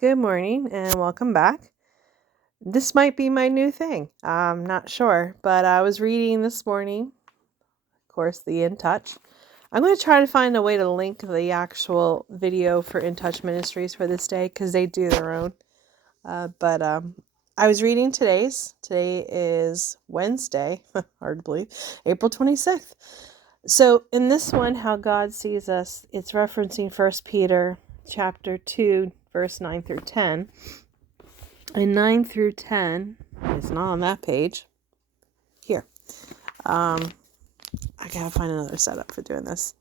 Good morning and welcome back. This might be my new thing. I'm not sure, but I was reading this morning, of course, the In Touch. I'm going to try to find a way to link the actual video for In Touch Ministries for this day because they do their own. But I was reading today's. Today is Wednesday, hard to believe, April 26th. So in this one, how God sees us, it's referencing 1 Peter chapter 2, verse 9 through 10. And 9 through 10 is not on that page. Here. I gotta find another setup for doing this.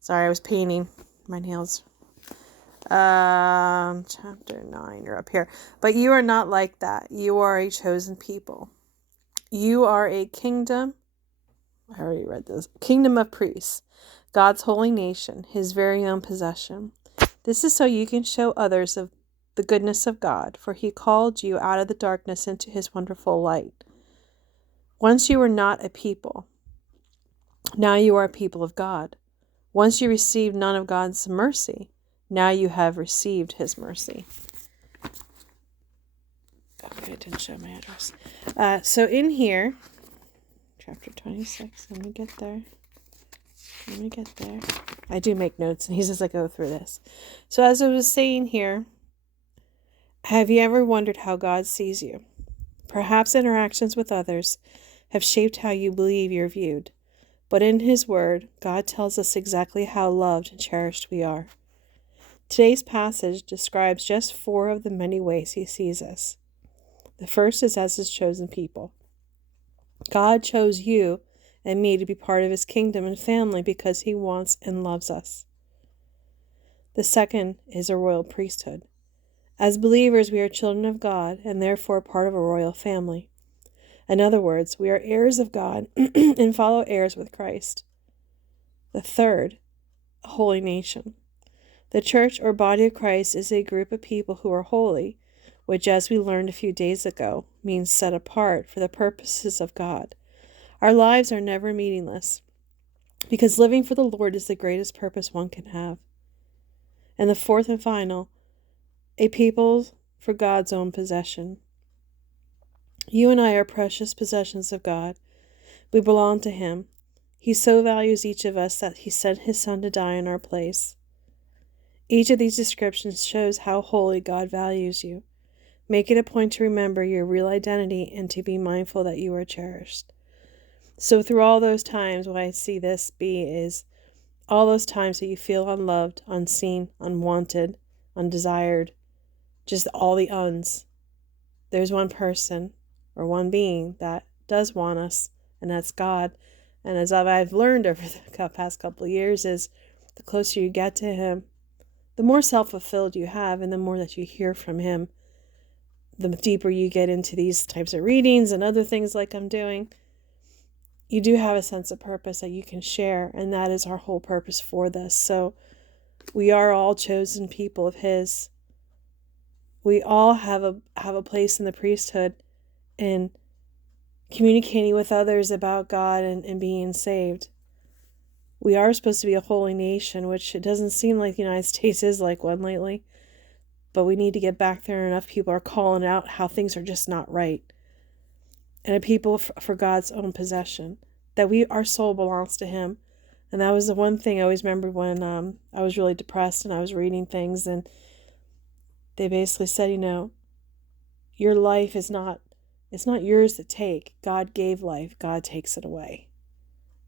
Sorry, I was painting my nails. Chapter 9, you're up here. But you are not like that. You are a chosen people. You are a kingdom. I already read this. Kingdom of priests. God's holy nation, his very own possession. This is so you can show others of the goodness of God, for he called you out of the darkness into his wonderful light. Once you were not a people. Now you are a people of God. Once you received none of God's mercy. Now you have received his mercy. Okay, I didn't show my address. So in here, chapter 26, let me get there. I do make notes, and he says I go through this. So as I was saying here, have you ever wondered how God sees you? Perhaps interactions with others have shaped how you believe you're viewed. But in his word, God tells us exactly how loved and cherished we are. Today's passage describes just 4 of the many ways he sees us. The first is as his chosen people. God chose you and me to be part of his kingdom and family because he wants and loves us. The second is a royal priesthood. As believers, we are children of God and therefore part of a royal family. In other words, we are heirs of God and fellow heirs with Christ. The third, a holy nation. The church or body of Christ is a group of people who are holy, which, as we learned a few days ago, means set apart for the purposes of God. Our lives are never meaningless, because living for the Lord is the greatest purpose one can have. And the fourth and final, a people for God's own possession. You and I are precious possessions of God. We belong to him. He so values each of us that he sent his son to die in our place. Each of these descriptions shows how holy God values you. Make it a point to remember your real identity and to be mindful that you are cherished. So through all those times, what I see this be is all those times that you feel unloved, unseen, unwanted, undesired, just all the uns. There's one person or one being that does want us, and that's God. And as I've learned over the past couple of years is the closer you get to him, the more self-fulfilled you have, and the more that you hear from him, the deeper you get into these types of readings and other things like I'm doing, you do have a sense of purpose that you can share, and that is our whole purpose for this. So we are all chosen people of his. We all have a place in the priesthood in communicating with others about God and being saved. We are supposed to be a holy nation, which it doesn't seem like the United States is like one lately. But we need to get back there. Enough people are calling out how things are just not right. And a people for God's own possession. That our soul belongs to him. And that was the one thing I always remember when I was really depressed and I was reading things. And they basically said, your life it's not yours to take. God gave life. God takes it away.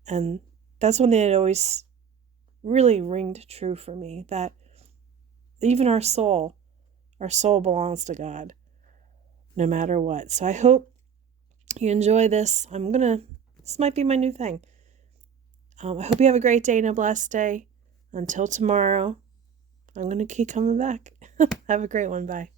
And that's one thing that always really ringed true for me. That even our soul belongs to God. No matter what. So I hope you enjoy this. This might be my new thing. I hope you have a great day and a blessed day. Until tomorrow, I'm going to keep coming back. Have a great one. Bye.